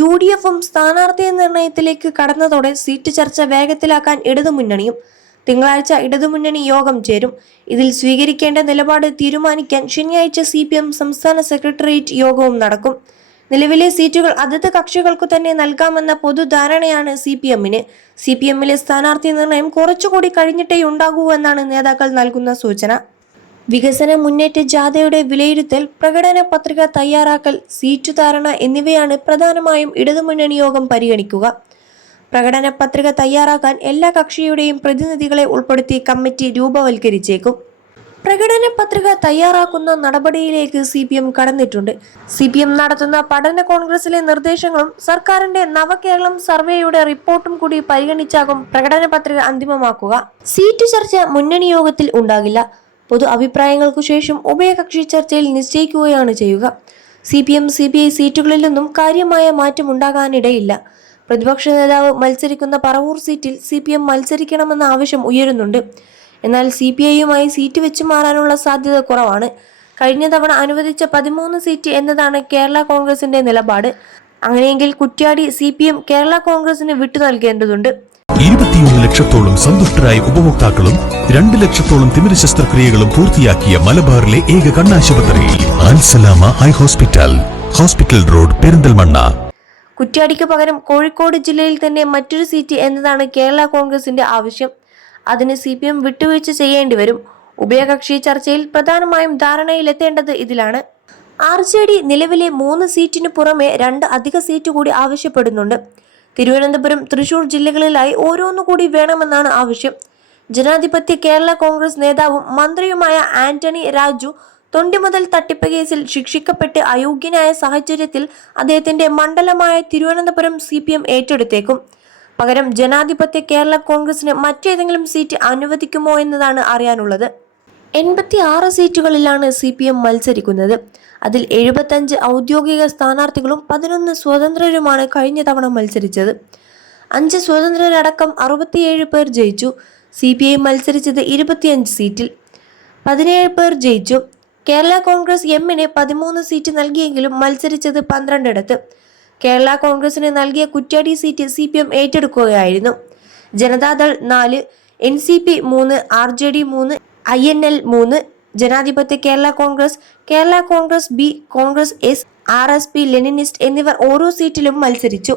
U D എഫും സ്ഥാനാർത്ഥി നിർണയത്തിലേക്ക് കടന്നതോടെ seat ചർച്ച വേഗത്തിലാക്കാൻ ഇടതുമുന്നണിയും തിങ്കളാഴ്ച ഇടതുമുന്നണി യോഗം ചേരും. ഇതിൽ സ്വീകരിക്കേണ്ട നിലപാട് തീരുമാനിക്കാൻ ശനിയാഴ്ച സി പി എം സംസ്ഥാന സെക്രട്ടേറിയറ്റ് യോഗവും നടക്കും. നിലവിലെ സീറ്റുകൾ അതത് കക്ഷികൾക്കു തന്നെ നൽകാമെന്ന പൊതുധാരണയാണ് സി പി എമ്മിന് സി പി എമ്മിലെ സ്ഥാനാർത്ഥി നിർണയം കുറച്ചുകൂടി കഴിഞ്ഞിട്ടേ ഉണ്ടാകൂ എന്നാണ് നേതാക്കൾ നൽകുന്ന സൂചന. വികസന മുന്നേറ്റ ജാഥയുടെ വിലയിരുത്തൽ പ്രകടന പത്രിക തയ്യാറാക്കൽ സീറ്റു ധാരണ എന്നിവയാണ് പ്രധാനമായും ഇടതുമുന്നണി യോഗം പരിഗണിക്കുക. പ്രകടന പത്രിക തയ്യാറാക്കാൻ എല്ലാ കക്ഷിയുടെയും പ്രതിനിധികളെ ഉൾപ്പെടുത്തി കമ്മിറ്റി രൂപവൽക്കരിച്ചേക്കും. പ്രകടന പത്രിക തയ്യാറാക്കുന്ന നടപടിയിലേക്ക് സി പി എം കടന്നിട്ടുണ്ട്. സി പി എം നടത്തുന്ന പഠന കോൺഗ്രസിലെ നിർദ്ദേശങ്ങളും സർക്കാരിന്റെ നവകേരളം സർവേയുടെ റിപ്പോർട്ടും കൂടി പരിഗണിച്ചാകും പ്രകടന പത്രിക അന്തിമമാക്കുക. സീറ്റ് ചർച്ച മുന്നണി യോഗത്തിൽ ഉണ്ടാകില്ല. പൊതു അഭിപ്രായങ്ങൾക്കു ശേഷം ഉഭയകക്ഷി ചർച്ചയിൽ നിശ്ചയിക്കുകയാണ് ചെയ്യുക. C P M C P I സീറ്റുകളിലൊന്നും കാര്യമായ മാറ്റമുണ്ടാകാനിടയില്ല. പ്രതിപക്ഷ നേതാവ് മത്സരിക്കുന്ന പറവൂർ സീറ്റിൽ സി പി എം മത്സരിക്കണമെന്ന ആവശ്യം ഉയരുന്നുണ്ട്. എന്നാൽ സി പി ഐയുമായി സീറ്റ് വെച്ചു മാറാനുള്ള സാധ്യത കുറവാണ്. കഴിഞ്ഞ തവണ അനുവദിച്ച പതിമൂന്ന് സീറ്റ് എന്നതാണ് കേരള കോൺഗ്രസിന്റെ നിലപാട്. അങ്ങനെയെങ്കിൽ Kuttiadi C P M Kerala കോൺഗ്രസിന് വിട്ടു നൽകേണ്ടതുണ്ട്. ഇരുപത്തിയൊന്ന് ലക്ഷത്തോളം സന്തുഷ്ടരായ ഉപഭോക്താക്കളും രണ്ട് ലക്ഷത്തോളം തിമിര ശസ്ത്രക്രിയകളും പൂർത്തിയാക്കിയ മലബാറിലെ ഏക കണ്ണാശുപത്രി Ansalama eye hospital hospital road Perinthalmanna. കുറ്റ്യാടിക്ക് പകരം കോഴിക്കോട് ജില്ലയിൽ തന്നെ മറ്റൊരു സീറ്റ് എന്നതാണ് കേരള കോൺഗ്രസിന്റെ ആവശ്യം. അതിന് സി പി എം വിട്ടുവീഴ്ച ചെയ്യേണ്ടി വരും. ഉഭയകക്ഷി ചർച്ചയിൽ പ്രധാനമായും ധാരണയിലെത്തേണ്ടത് ഇതിലാണ്. ആർ ജെ ഡി നിലവിലെ മൂന്ന് സീറ്റിന് പുറമെ രണ്ട് അധിക സീറ്റ് കൂടി ആവശ്യപ്പെടുന്നുണ്ട്. തിരുവനന്തപുരം തൃശൂർ ജില്ലകളിലായി ഓരോന്നു കൂടി വേണമെന്നാണ് ആവശ്യം. ജനാധിപത്യ കേരള കോൺഗ്രസ് നേതാവും മന്ത്രിയുമായ ആന്റണി രാജു തൊണ്ടിമുതൽ തട്ടിപ്പ് കേസിൽ ശിക്ഷിക്കപ്പെട്ട് അയോഗ്യനായ സാഹചര്യത്തിൽ അദ്ദേഹത്തിന്റെ മണ്ഡലമായ തിരുവനന്തപുരം സി പി എം ഏറ്റെടുത്തേക്കും. പകരം ജനാധിപത്യ കേരള കോൺഗ്രസിന് മറ്റേതെങ്കിലും സീറ്റ് അനുവദിക്കുമോ എന്നതാണ് അറിയാനുള്ളത്. എൺപത്തി ആറ് സീറ്റുകളിലാണ് സി പി എം മത്സരിക്കുന്നത്. അതിൽ എഴുപത്തഞ്ച് ഔദ്യോഗിക സ്ഥാനാർത്ഥികളും പതിനൊന്ന് സ്വതന്ത്രരുമാണ് കഴിഞ്ഞ തവണ മത്സരിച്ചത്. അഞ്ച് സ്വതന്ത്രരടക്കം അറുപത്തിയേഴ് പേർ ജയിച്ചു. സി പി ഐ മത്സരിച്ചത് ഇരുപത്തിയഞ്ച് സീറ്റിൽ. പതിനേഴ് പേർ ജയിച്ചു. കേരള കോൺഗ്രസ് എമ്മിന് പതിമൂന്ന് സീറ്റ് നൽകിയെങ്കിലും മത്സരിച്ചത് പന്ത്രണ്ടിടത്ത്. കേരള കോൺഗ്രസിന് നൽകിയ Kuttiadi seat C P M ഏറ്റെടുക്കുകയായിരുന്നു. Janata Dal നാല് എൻ സി പി മൂന്ന് ആർ ജെ ഡി മൂന്ന് ഐ എൻ എൽ മൂന്ന് ജനാധിപത്യ Kerala Congress Kerala Congress B Congress S R S P Leninist എന്നിവർ ഓരോ സീറ്റിലും മത്സരിച്ചു.